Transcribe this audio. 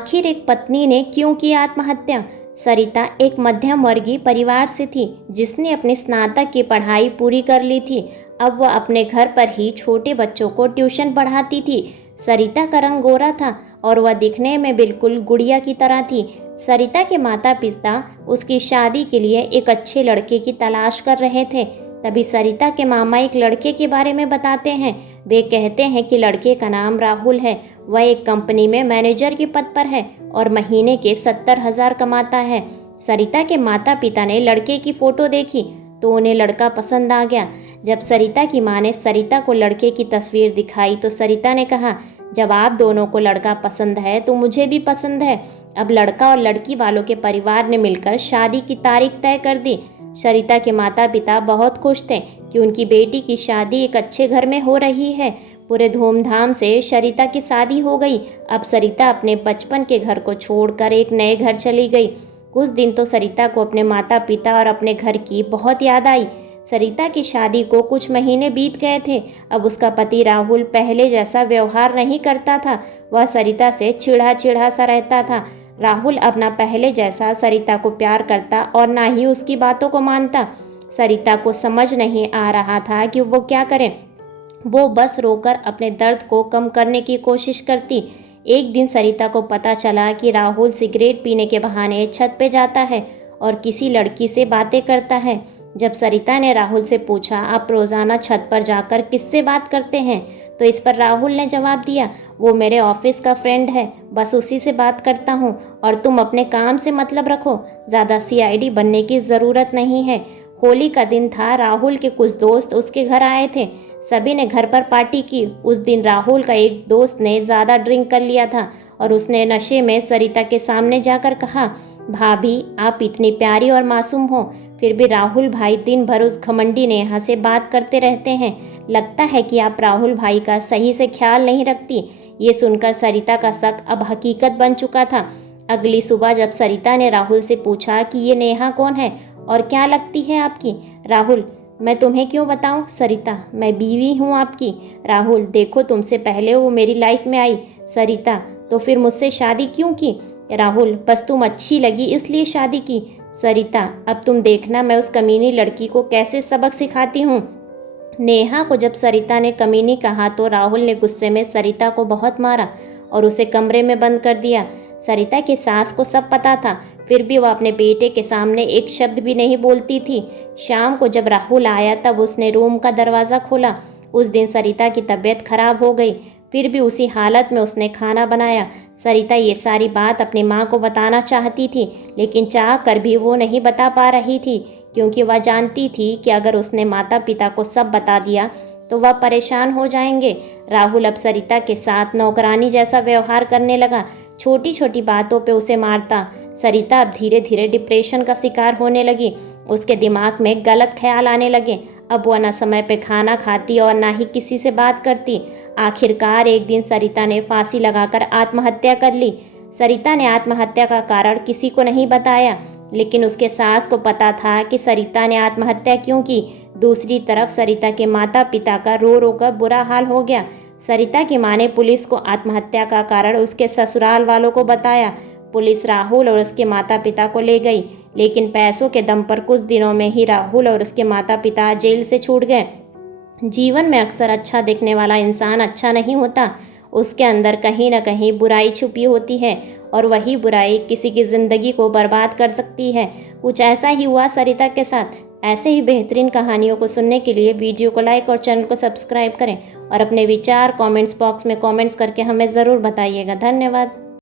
आखिर एक पत्नी ने क्यों की आत्महत्या। सरिता एक मध्यम वर्गीय परिवार से थी जिसने अपनी स्नातक की पढ़ाई पूरी कर ली थी। अब वह अपने घर पर ही छोटे बच्चों को ट्यूशन पढ़ाती थी। सरिता का रंग गोरा था और वह दिखने में बिल्कुल गुड़िया की तरह थी। सरिता के माता पिता उसकी शादी के लिए एक अच्छे लड़के की तलाश कर रहे थे। तभी सरिता के मामा एक लड़के के बारे में बताते हैं। वे कहते हैं कि लड़के का नाम राहुल है। वह एक कंपनी में मैनेजर के पद पर है और महीने के 70,000 कमाता है। सरिता के माता पिता ने लड़के की फोटो देखी तो उन्हें लड़का पसंद आ गया। जब सरिता की मां ने सरिता को लड़के की तस्वीर दिखाई तो सरिता ने कहा, जब आप दोनों को लड़का पसंद है तो मुझे भी पसंद है। अब लड़का और लड़की वालों के परिवार ने मिलकर शादी की तारीख तय कर दी। सरिता के माता पिता बहुत खुश थे कि उनकी बेटी की शादी एक अच्छे घर में हो रही है। पूरे धूमधाम से सरिता की शादी हो गई। अब सरिता अपने बचपन के घर को छोड़कर एक नए घर चली गई। कुछ दिन तो सरिता को अपने माता पिता और अपने घर की बहुत याद आई। सरिता की शादी को कुछ महीने बीत गए थे। अब उसका पति राहुल पहले जैसा व्यवहार नहीं करता था। वह सरिता से चिढ़ा चिढ़ा सा रहता था। राहुल अब ना पहले जैसा सरिता को प्यार करता और ना ही उसकी बातों को मानता। सरिता को समझ नहीं आ रहा था कि वो क्या करे। वो बस रोकर अपने दर्द को कम करने की कोशिश करती। एक दिन सरिता को पता चला कि राहुल सिगरेट पीने के बहाने छत पे जाता है और किसी लड़की से बातें करता है। जब सरिता ने राहुल से पूछा, आप रोज़ाना छत पर जाकर किससे बात करते हैं, तो इस पर राहुल ने जवाब दिया, वो मेरे ऑफिस का फ्रेंड है, बस उसी से बात करता हूँ और तुम अपने काम से मतलब रखो, ज़्यादा सीआईडी बनने की ज़रूरत नहीं है। होली का दिन था। राहुल के कुछ दोस्त उसके घर आए थे। सभी ने घर पर पार्टी की। उस दिन राहुल का एक दोस्त ने ज़्यादा ड्रिंक कर लिया था और उसने नशे में सरिता के सामने जाकर कहा, भाभी आप इतनी प्यारी और मासूम हो, फिर भी राहुल भाई दिन भर उस घमंडी नेहा से बात करते रहते हैं। लगता है कि आप राहुल भाई का सही से ख्याल नहीं रखती। ये सुनकर सरिता का शक अब हकीकत बन चुका था। अगली सुबह जब सरिता ने राहुल से पूछा कि ये नेहा कौन है और क्या लगती है आपकी। राहुल, मैं तुम्हें क्यों बताऊं। सरिता, मैं बीवी हूं आपकी। राहुल, देखो तुमसे पहले वो मेरी लाइफ में आई। सरिता, तो फिर मुझसे शादी क्यों की। राहुल, बस तुम अच्छी लगी इसलिए शादी की। सरिता, अब तुम देखना मैं उस कमीनी लड़की को कैसे सबक सिखाती हूँ। नेहा को जब सरिता ने कमीनी कहा तो राहुल ने गुस्से में सरिता को बहुत मारा और उसे कमरे में बंद कर दिया। सरिता की सास को सब पता था, फिर भी वह अपने बेटे के सामने एक शब्द भी नहीं बोलती थी। शाम को जब राहुल आया तब उसने रूम का दरवाज़ा खोला। उस दिन सरिता की तबीयत खराब हो गई, फिर भी उसी हालत में उसने खाना बनाया। सरिता ये सारी बात अपनी माँ को बताना चाहती थी, लेकिन चाह कर भी वो नहीं बता पा रही थी, क्योंकि वह जानती थी कि अगर उसने माता पिता को सब बता दिया तो वह परेशान हो जाएंगे। राहुल अब सरिता के साथ नौकरानी जैसा व्यवहार करने लगा। छोटी छोटी बातों पे उसे मारता। सरिता अब धीरे धीरे डिप्रेशन का शिकार होने लगी। उसके दिमाग में गलत ख्याल आने लगे। अब वह न समय पे खाना खाती और ना ही किसी से बात करती। आखिरकार एक दिन सरिता ने फांसी लगाकर आत्महत्या कर ली। सरिता ने आत्महत्या का कारण किसी को नहीं बताया, लेकिन उसके सास को पता था कि सरिता ने आत्महत्या क्यों की। दूसरी तरफ सरिता के माता पिता का रो रो कर बुरा हाल हो गया। सरिता की मां ने पुलिस को आत्महत्या का कारण उसके ससुराल वालों को बताया। पुलिस राहुल और उसके माता पिता को ले गई, लेकिन पैसों के दम पर कुछ दिनों में ही राहुल और उसके माता पिता जेल से छूट गए। जीवन में अक्सर अच्छा दिखने वाला इंसान अच्छा नहीं होता। उसके अंदर कहीं ना कहीं बुराई छुपी होती है और वही बुराई किसी की ज़िंदगी को बर्बाद कर सकती है। कुछ ऐसा ही हुआ सरिता के साथ। ऐसे ही बेहतरीन कहानियों को सुनने के लिए वीडियो को लाइक और चैनल को सब्सक्राइब करें और अपने विचार कमेंट्स बॉक्स में कमेंट्स करके हमें ज़रूर बताइएगा। धन्यवाद।